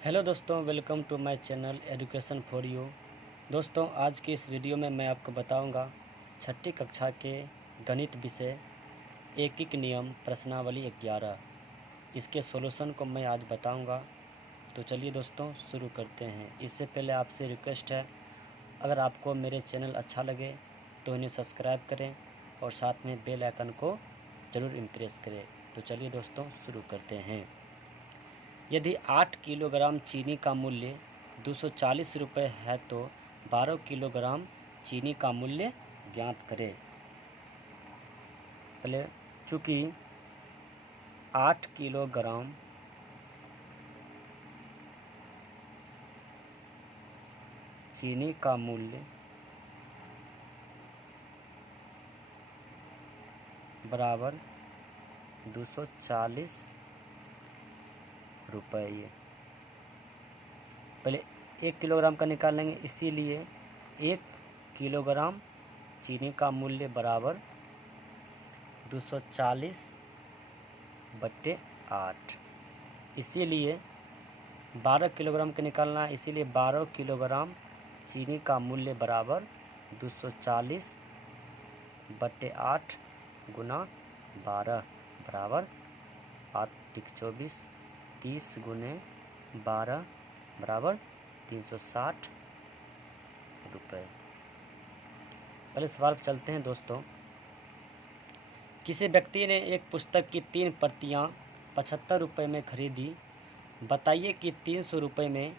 Hello दोस्तों, welcome to my channel education for you. दोस्तों, आज की इस वीडियो में मैं आपको बताऊंगा छठी कक्षा के गणित विषय एकीक नियम प्रश्नावली 11। इसके सॉल्यूशन को मैं आज बताऊंगा। तो चलिए दोस्तों शुरू करते हैं। इससे पहले आपसे रिक्वेस्ट है, अगर आपको मेरे चैनल अच्छा लगे तो इन्हें सब्सक्राइब करें और साथ में बेल आइकन को ज़रूर इम्प्रेस करें। तो चलिए दोस्तों शुरू करते हैं। यदि 8 किलोग्राम चीनी का मूल्य 240 रुपये है तो 12 किलोग्राम चीनी का मूल्य ज्ञात करें। पहले चूँकि 8 किलोग्राम चीनी का मूल्य बराबर 240 रुपये। पहले 1 किलोग्राम का निकाल लेंगे, इसीलिए 1 किलोग्राम चीनी का मूल्य बराबर 240/8। इसीलिए 12 किलोग्राम का निकालना है, इसीलिए 12 किलोग्राम चीनी का मूल्य बराबर 240/8 गुना 12 बराबर 8×24 30 गुने 12 बराबर 360 रुपये। पहले सवाल पर चलते हैं दोस्तों। किसी व्यक्ति ने एक पुस्तक की 3 प्रतियां 75 रुपये में खरीदी। बताइए कि 300 रुपये में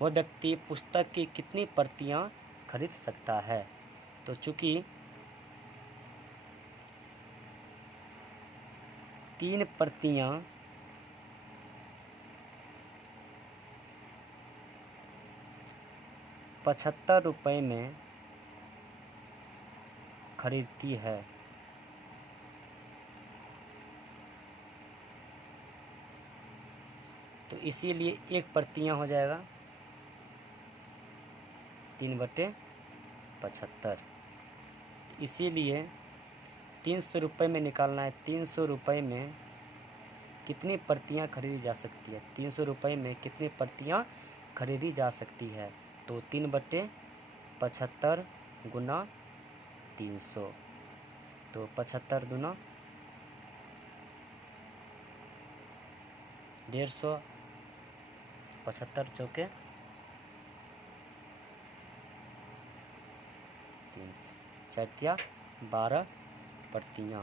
वह व्यक्ति पुस्तक की कितनी प्रतियां खरीद सकता है। तो चूँकि 3 प्रतियां 75 रुपये में खरीदती है तो इसीलिए एक प्रतियां हो जाएगा 3/75। इसीलिए 300 रुपये में निकालना है। 300 रुपये में कितनी प्रतियां खरीदी जा सकती है, 300 रुपये में कितनी प्रतियां खरीदी जा सकती है। तो 3/75 गुना 300, तो 75 दूना 150, 75 चौके 300, 12 प्रतियां।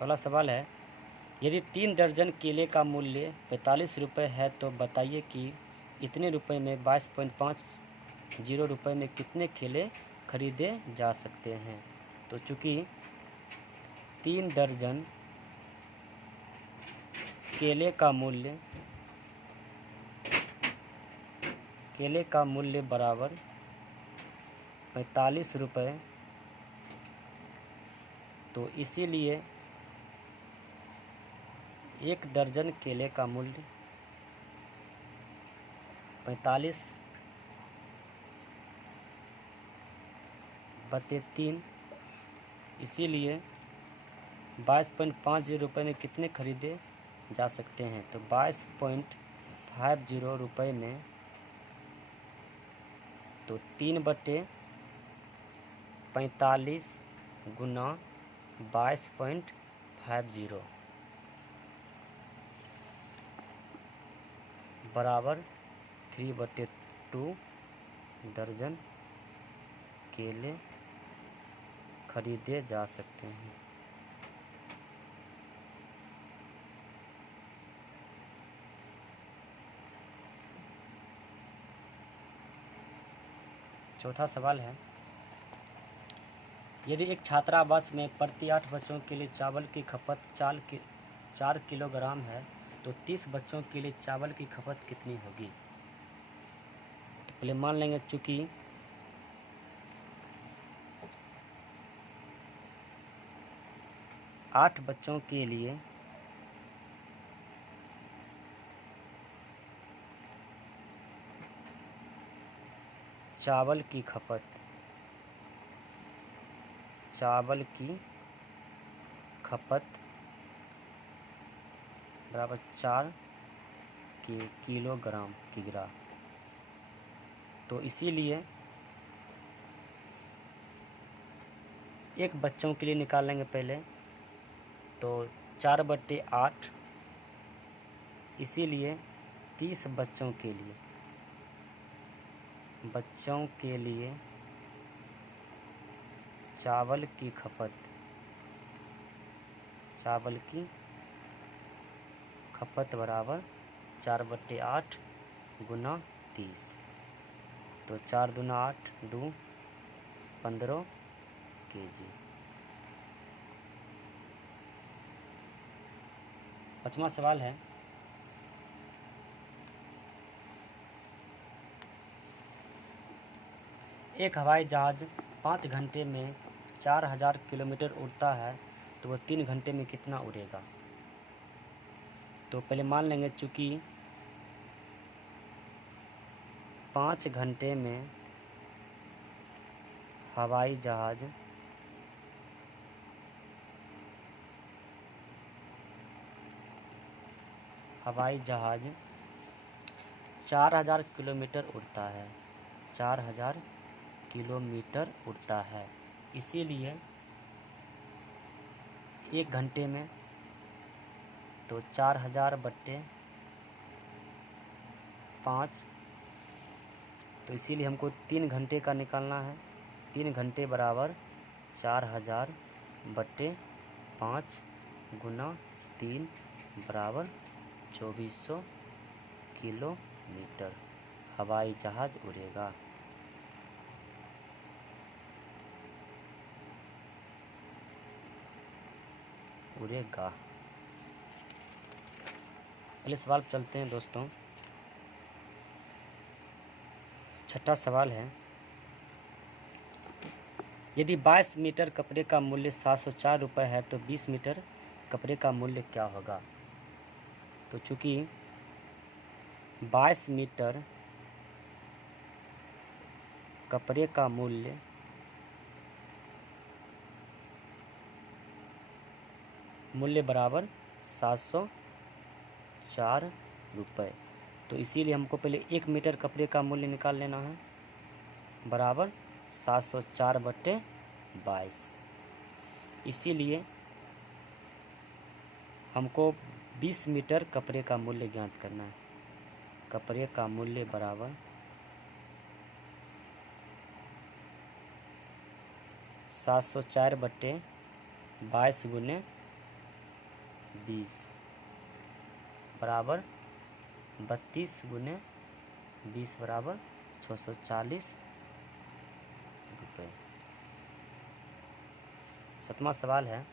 अगला सवाल है, यदि 3 दर्जन केले का मूल्य 45 रुपये है तो बताइए कि इतने रुपये में 22.50 रुपये में कितने केले खरीदे जा सकते हैं। तो चूँकि 3 दर्जन केले का मूल्य बराबर 45 रुपये, तो इसीलिए 1 दर्जन केले का मूल्य 45/3, इसीलिए 22.50 रुपये में कितने खरीदे जा सकते हैं। तो 22.50 रुपये में तो 3/45 गुना 22.50 बराबर 3/2 दर्जन केले खरीदे जा सकते हैं। चौथा सवाल है, यदि एक छात्रावास में प्रति 8 बच्चों के लिए चावल की खपत 4 किलोग्राम है तो 30 बच्चों के लिए चावल की खपत कितनी होगी। तो पहले मान लेंगे चूँकि 8 बच्चों के लिए चावल की खपत बराबर 4 किलोग्राम किग्रा। तो इसीलिए एक बच्चों के लिए निकालेंगे पहले, तो 4/8, इसीलिए 30 बच्चों के लिए चावल की खपत बराबर 4/8 गुना 30। तो 4 दूना 8, 2 15 kg। 5वां सवाल है, एक हवाई जहाज 5 घंटे में 4000 किलोमीटर उड़ता है, तो वह 3 घंटे में कितना उड़ेगा। तो पहले मान लेंगे, चूँकि 5 घंटे में हवाई जहाज 4000 किलोमीटर उड़ता है, 4000 किलोमीटर उड़ता है। इसीलिए 1 घंटे में, तो 4000/5, तो इसीलिए हमको 3 घंटे का निकालना है। 3 घंटे बराबर 4000/5 गुना 3 बराबर 2400 किलोमीटर हवाई जहाज उड़ेगा। अगले सवाल पर चलते हैं दोस्तों। 6ठा सवाल है, यदि 22 मीटर कपड़े का मूल्य 704 रुपये है, तो 20 मीटर कपड़े का मूल्य क्या होगा। तो चूँकि 22 मीटर कपड़े का मूल्य बराबर 704 रुपये, तो इसीलिए हमको पहले 1 मीटर कपड़े का मूल्य निकाल लेना है, बराबर 704/22। इसीलिए हमको 20 मीटर कपड़े का मूल्य ज्ञात करना है। कपड़े का मूल्य बराबर 704/22 गुने 20 बराबर 32 गुने 20 बराबर 640 रुपये। 7वां सवाल है,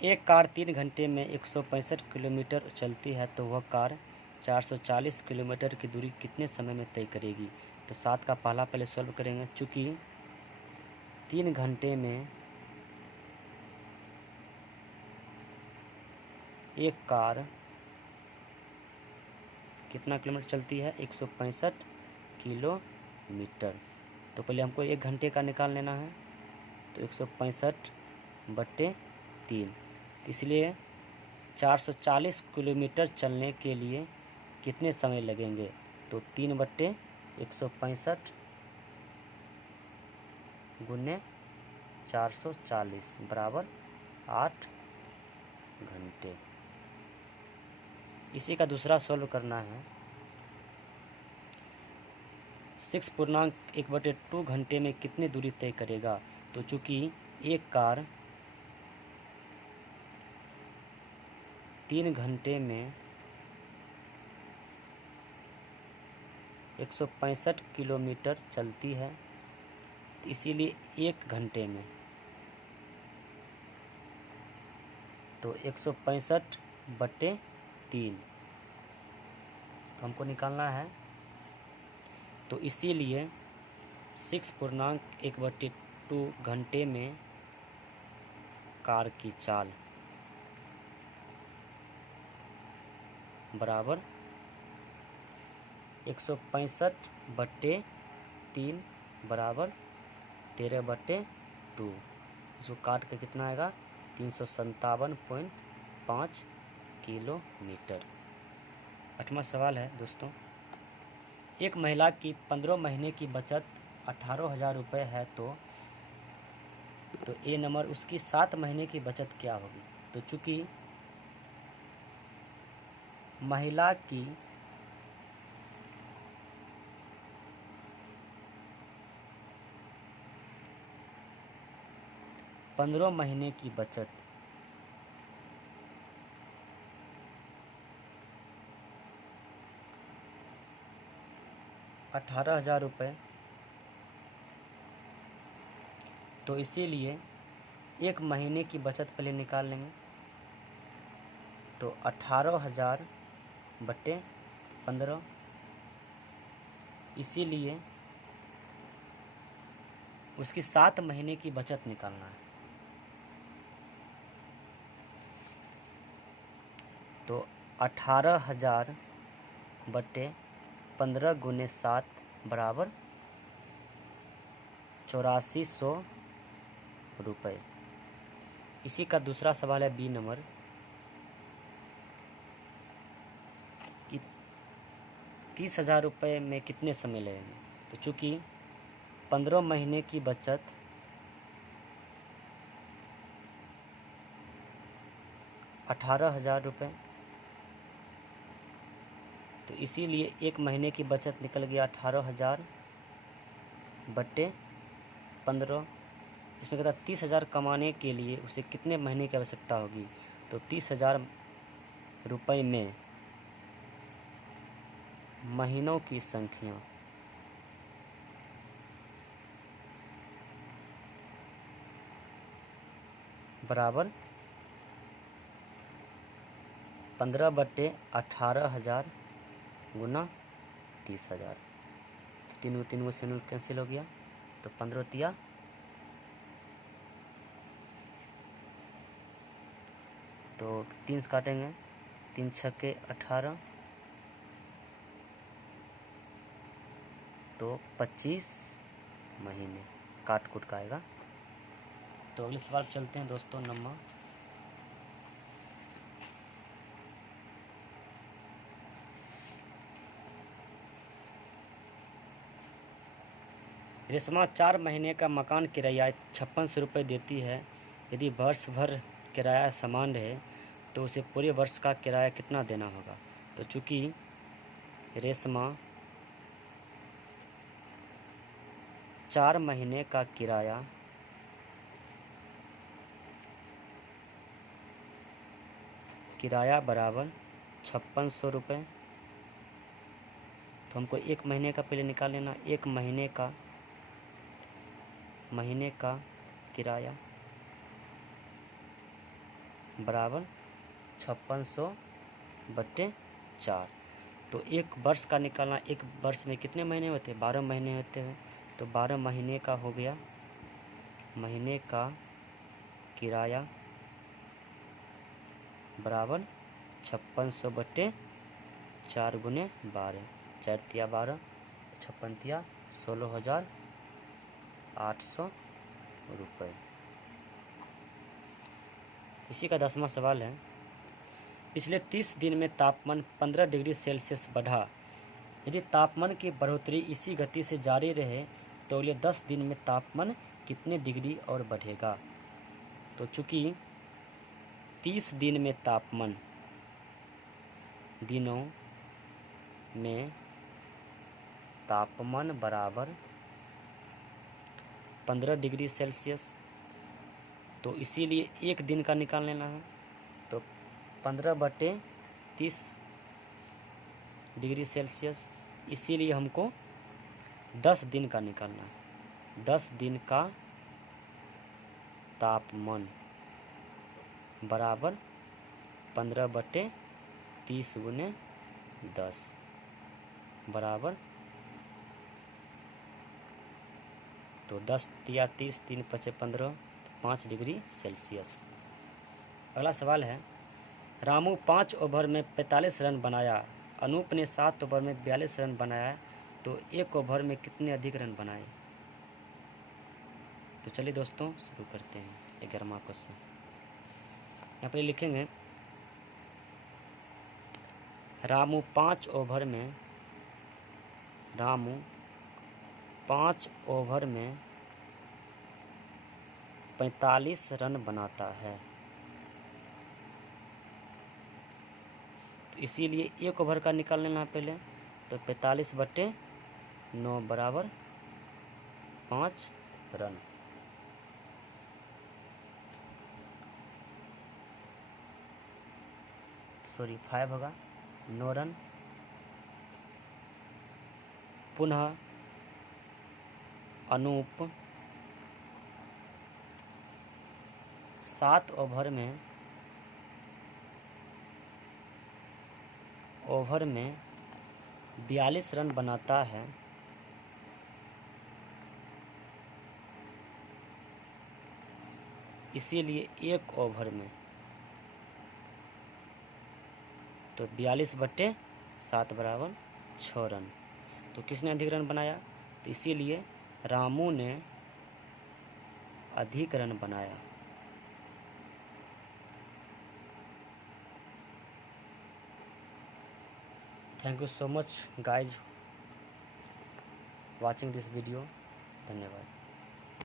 एक कार 3 घंटे में 165 किलोमीटर चलती है, तो वह कार 440 किलोमीटर की दूरी कितने समय में तय करेगी। तो 7 का पहला पहले सॉल्व करेंगे। चूँकि 3 घंटे में एक कार कितना किलोमीटर चलती है, 165 किलोमीटर। तो पहले हमको 1 घंटे का निकाल लेना है, तो 165/3, इसलिए 440 किलोमीटर चलने के लिए कितने समय लगेंगे। तो 3/165 गुने 440 बराबर 8 घंटे। इसी का दूसरा सॉल्व करना है। 6.1/2 घंटे में कितनी दूरी तय करेगा। तो चूँकि एक कार 3 घंटे में 165 किलोमीटर चलती है, तो इसीलिए 1 घंटे में, तो 165/3 हमको निकालना है। तो इसीलिए 6.1/2 घंटे में कार की चाल बराबर 165/3 बराबर 13/2। इसको काट के कितना आएगा, 357.5 किलोमीटर। 8वां सवाल है दोस्तों, एक महिला की 15 महीने की बचत 18,000 रुपये है तो ए नंबर उसकी 7 महीने की बचत क्या होगी। तो चूंकि महिला की 15 महीने की बचत 18,000 रुपये, तो इसीलिए एक महीने की बचत पहले निकाल लेंगे। तो 18,000 बटे 15, इसीलिए उसकी 7 महीने की बचत निकालना है। तो 18,000 बटे 15 गुने 7 बराबर 8400 रुपये। इसी का दूसरा सवाल है बी नंबर कि 30,000 रुपये में कितने समय लगेंगे। तो चूँकि 15 महीने की बचत 18,000 रुपये, तो इसीलिए एक महीने की बचत निकल गया 18,000 बटे 15। इसमें कहता 30,000 कमाने के लिए उसे कितने महीने की आवश्यकता होगी। तो 30,000 रुपये में महीनों की संख्या बराबर 15 बटे 18,000 गुना 30,000। तीन से कैंसिल हो गया, तो 15 तिया तो 3 से काटेंगे, 3 छक्के 18, तो 25 महीने काट कुट का आएगा। तो अगले सवाल चलते हैं दोस्तों नंबर रेशमा 4 महीने का मकान किराया 5600 रुपये देती है। यदि वर्ष भर किराया समान रहे तो उसे पूरे वर्ष का किराया कितना देना होगा। तो चूँकि रेशमा 4 महीने का किराया बराबर 5600 रुपये, तो हमको एक महीने का पहले निकाल लेना। एक महीने का किराया बराबर 5600 बटे 4। तो एक वर्ष का निकालना, एक वर्ष में कितने महीने होते हैं, 12 महीने होते हैं। तो 12 महीने का हो गया, महीने का किराया बराबर 5600 बटे 4 गुने 12, 4 तिया 12, 56 तिया 16,800 रुपये। इसी का 10वां सवाल है, पिछले 30 दिन में तापमान 15 डिग्री सेल्सियस बढ़ा। यदि तापमान की बढ़ोतरी इसी गति से जारी रहे तो अगले 10 दिन में तापमान कितने डिग्री और बढ़ेगा। तो चूँकि 30 दिन में तापमान दिनों में तापमान बराबर 15 डिग्री सेल्सियस, तो इसीलिए एक दिन का निकाल लेना है। तो 15 बटे 30 डिग्री सेल्सियस, इसीलिए हमको 10 दिन का निकालना है। 10 दिन का तापमान बराबर 15 बटे 30 गुने 10 बराबर, तो 10 तिया 30, 3 पचे 15, 5 डिग्री सेल्सियस। अगला सवाल है, रामू 5 ओवर में 45 रन बनाया, अनूप ने 7 ओवर में 42 रन बनाया, तो 1 ओवर में कितने अधिक रन बनाए। तो चलिए दोस्तों शुरू करते हैं 11वां क्वेश्चन। यहाँ पर लिखेंगे रामू 5 ओवर में 45 रन बनाता है। तो इसीलिए 1 ओवर का निकाल लेना पहले, तो 45/9 बराबर 5 रन। सॉरी 5 होगा, 9 रन। पुनः अनूप 7 ओवर में 42 रन बनाता है। इसीलिए 1 ओवर में, तो 42/7 बराबर 6 रन। तो किसने अधिक रन बनाया? तो इसीलिए रामू ने अधिक रन बनाया। Thank you so much guys watching this video. धन्यवाद।